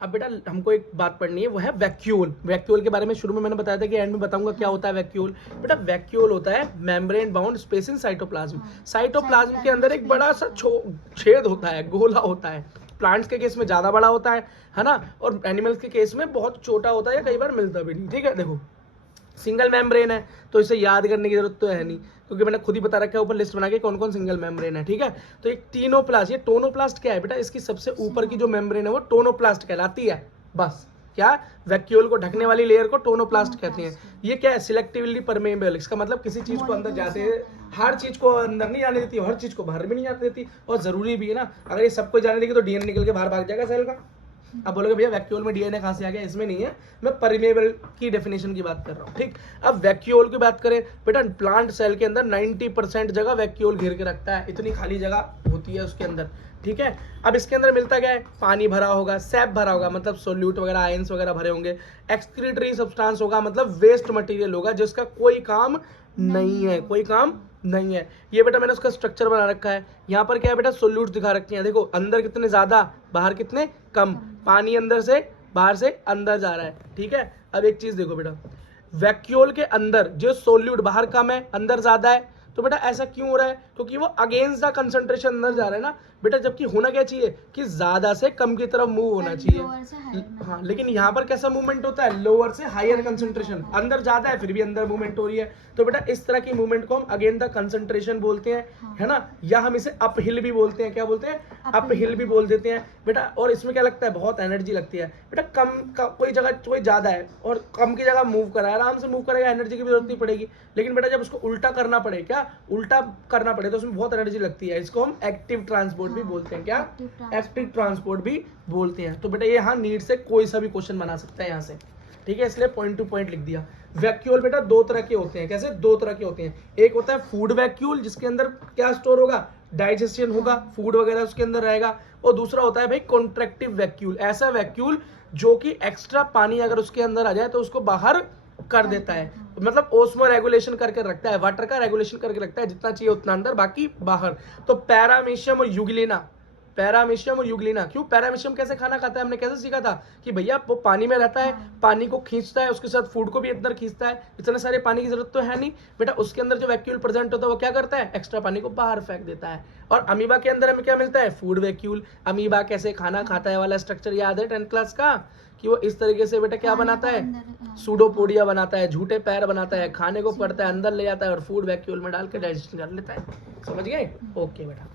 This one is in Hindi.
अब बेटा हमको एक बात पढ़नी है, वो है वैक्यूल। वैक्यूल के बारे में शुरू में मैंने बताया था कि एंड में बताऊंगा क्या होता है वैक्यूल। बेटा वैक्यूल होता है membrane bound space in cytoplasm. Cytoplasm के अंदर एक बड़ा सा छेद होता है, गोला होता है। प्लांट्स के केस में ज्यादा बड़ा होता है ना, और एनिमल्स के केस में बहुत छोटा होता है या कई बार मिलता भी नहीं। ठीक है, देखो सिंगल मेम्ब्रेन है तो इसे याद करने की जरूरत तो है नहीं, क्योंकि मैंने खुद ही बता रखा है ऊपर लिस्ट बना के कौन कौन सिंगल मेम्ब्रेन है। ठीक है, तो एक टोनोप्लास्ट, ये टोनोप्लास्ट क्या है बेटा, इसकी सबसे ऊपर की जो मेम्ब्रेन है वो टोनोप्लास्ट कहलाती है। बस क्या, वैक्यूल को ढकने वाली लेयर को टोनोप्लास्ट कहते हैं। ये क्या है, सिलेक्टिवली परमेबल। इसका मतलब किसी चीज को अंदर जाते हैं, हर चीज को अंदर नहीं जाने देती, हर चीज को बाहर भी नहीं जाने देती, और जरूरी भी है ना। अगर ये सबको जाने देगी तो डीएनए निकल के बाहर भाग जाएगा सेल का। अब बोलोगे भैया वैक्यूल में डीएनए कहां से आ गया, इसमें नहीं है, मैं परमेबल की डेफिनेशन की बात कर रहा हूँ। ठीक, अब वैक्यूल की बात करें बेटा, प्लांट सेल के अंदर 90% जगह वैक्यूल घेर के रखता है, इतनी खाली जगह होती है उसके अंदर। ठीक है, अब इसके अंदर मिलता क्या है, पानी भरा होगा, सैप भरा होगा मतलब सोल्यूट वगैरह, आयंस वगैरह भरे होंगे, एक्सक्रीटरी सब्सटेंस होगा मतलब वेस्ट मटेरियल होगा जिसका कोई काम नहीं है, कोई काम नहीं है। ये बेटा मैंने उसका स्ट्रक्चर बना रखा है। यहाँ पर क्या है बेटा, सोल्यूट दिखा रखे हैं, देखो अंदर कितने ज्यादा, बाहर कितने कम। पानी अंदर से बाहर से अंदर जा रहा है। ठीक है, अब एक चीज देखो बेटा, वैक्यूल के अंदर जो सोल्यूट बाहर कम है अंदर ज्यादा है, तो बेटा ऐसा क्यों हो रहा है, क्योंकि वो अगेंस्ट द कंसंट्रेशन अंदर जा रहा है ना बेटा, जबकि होना क्या चाहिए कि ज्यादा से कम की तरफ मूव होना चाहिए। हाँ, लेकिन यहाँ पर कैसा मूवमेंट होता है, लोअर से हायर कंसंट्रेशन, अंदर ज्यादा है फिर भी अंदर मूवमेंट हो रही है। तो बेटा इस तरह की मूवमेंट को हम अगेंस्ट द कंसंट्रेशन बोलते हैं, है ना, या हम इसे अप हिल भी बोलते हैं। क्या बोलते हैं, अप हिल भी बोल देते हैं बेटा। और इसमें क्या लगता है, बहुत एनर्जी लगती है बेटा। कोई जगह कोई ज्यादा है और कम की जगह मूव कर रहा है, आराम से मूव करेगा, एनर्जी की भी जरूरत नहीं पड़ेगी। लेकिन बेटा जब उसको उल्टा करना पड़े, क्या उल्टा करना पड़े, तो उसमें बहुत एनर्जी लगती है। इसको हम एक्टिव ट्रांसपोर्ट भी बोलते हैं। क्या, एक्टिव ट्रांसपोर्ट भी बोलते हैं। तो बेटा ये हाँ नीड से कोई सा भी क्वेश्चन बना सकता है यहाँ से। ठीक है, इसलिए पॉइंट टू पॉइंट लिख दिया। वैक्यूल बेटा दो तरह के होते हैं। कैसे, दो तरह के होते हैं। एक होता है फूड वैक्यूल, जिसके अंदर क्या स्टोर होगा, डाइजेशन होगा, फूड वगैरह उसके अंदर रहेगा। और दूसरा होता है भाई कॉन्ट्रैक्टिव वैक्यूल, ऐसा वैक्यूल जो कि एक्स्ट्रा पानी अगर उसके अंदर आ जाए तो उसको बाहर कर देता है, मतलब ओस्मो रेगुलेशन करके रखता है, वाटर का रेगुलेशन करके रखता है, जितना चाहिए उतना अंदर बाकी बाहर। तो पैरामीशियम और यूग्लिना, पैरामीशियम और यूग्लिना। क्यों, पैरामीशियम कैसे खाना खाता है, हमने कैसे सीखा था कि भैया वो पानी में रहता है, पानी को खींचता है, उसके साथ फूड को भी अंदर खींचता है, इतने सारे पानी की जरूरत तो है नहीं बेटा। उसके अंदर जो वैक्यूल प्रेजेंट होता है वो क्या करता है, एक्स्ट्रा पानी को बाहर फेंक देता है। और अमीबा के अंदर हमें क्या मिलता है, फूड वैक्यूल। अमीबा कैसे खाना खाता है वाला स्ट्रक्चर याद है 10th क्लास का, कि वो इस तरीके से बेटा क्या बनाता है, सूडोपोडिया बनाता है, झूठे पैर बनाता है, खाने को पड़ता है, अंदर ले जाता है और फूड वैक्यूल में डाल के डाइजेशन कर लेता है। समझ गए, ओके बेटा।